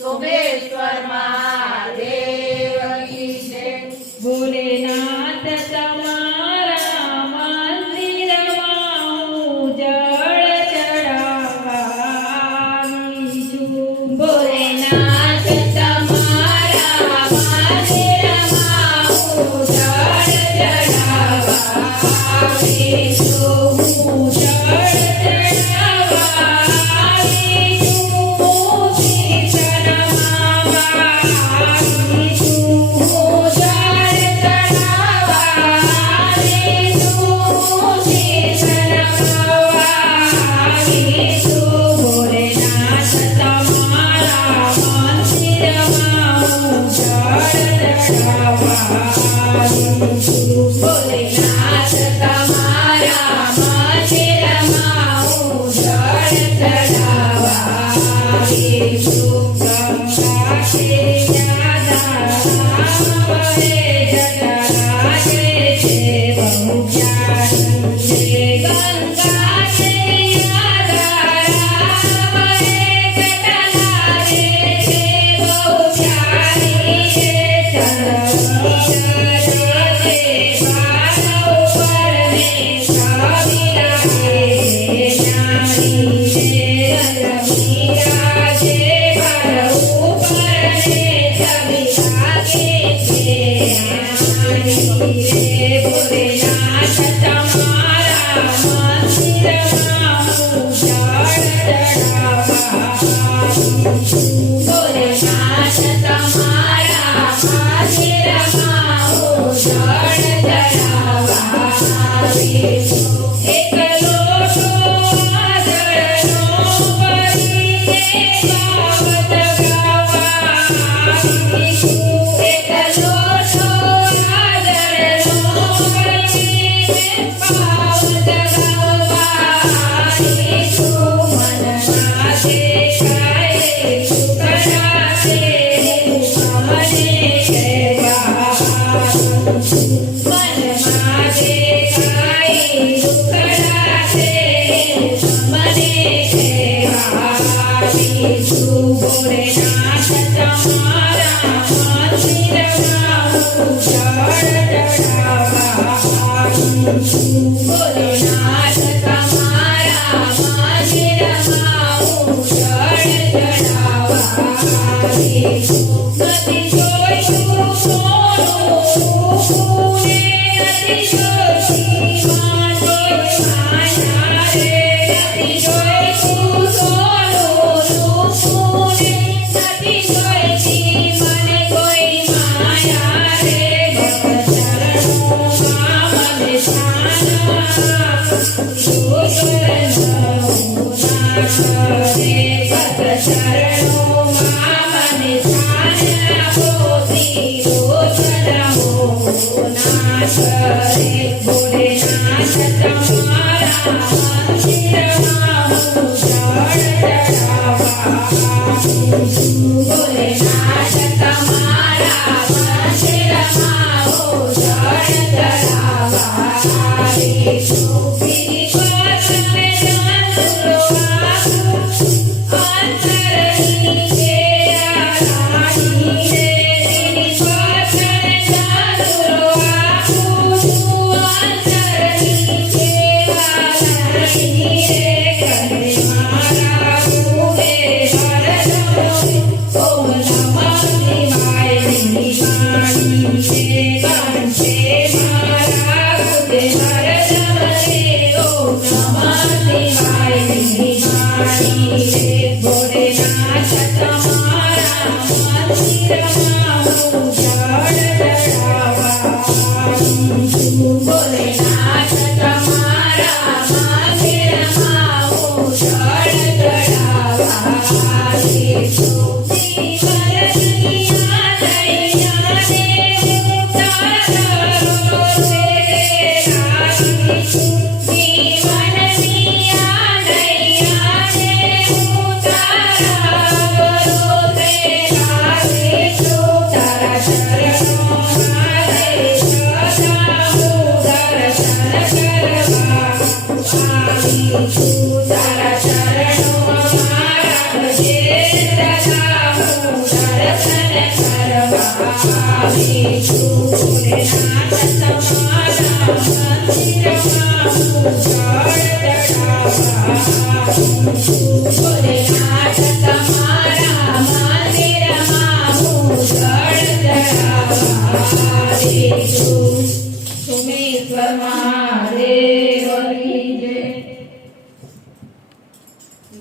સોમેશ્વર મહાદેવ કી જય। ભોલેનાથ તમારા મંદિરમાં હું જળ ચડાવવા આવી છું। ભોલેનાથ તમારા મંદિરમાં હું જળ ચડાવવા આવી છું। હું જળ ચડાવવા આવી છું। હું શીતળમાં આવી છું। હું જળ ચડાવવા આવી છું। શીતળમાં આવી છું। ભોલેનાથ તમારા મંદિરમાં હું જળ ચડાવવા આવી છું। ભોલેનાથ તમારા મંદિરમાં હું જળ ચડાવવા આવી છું। ગંગા જીવન સોમેશ્વર મહાદેવની જય.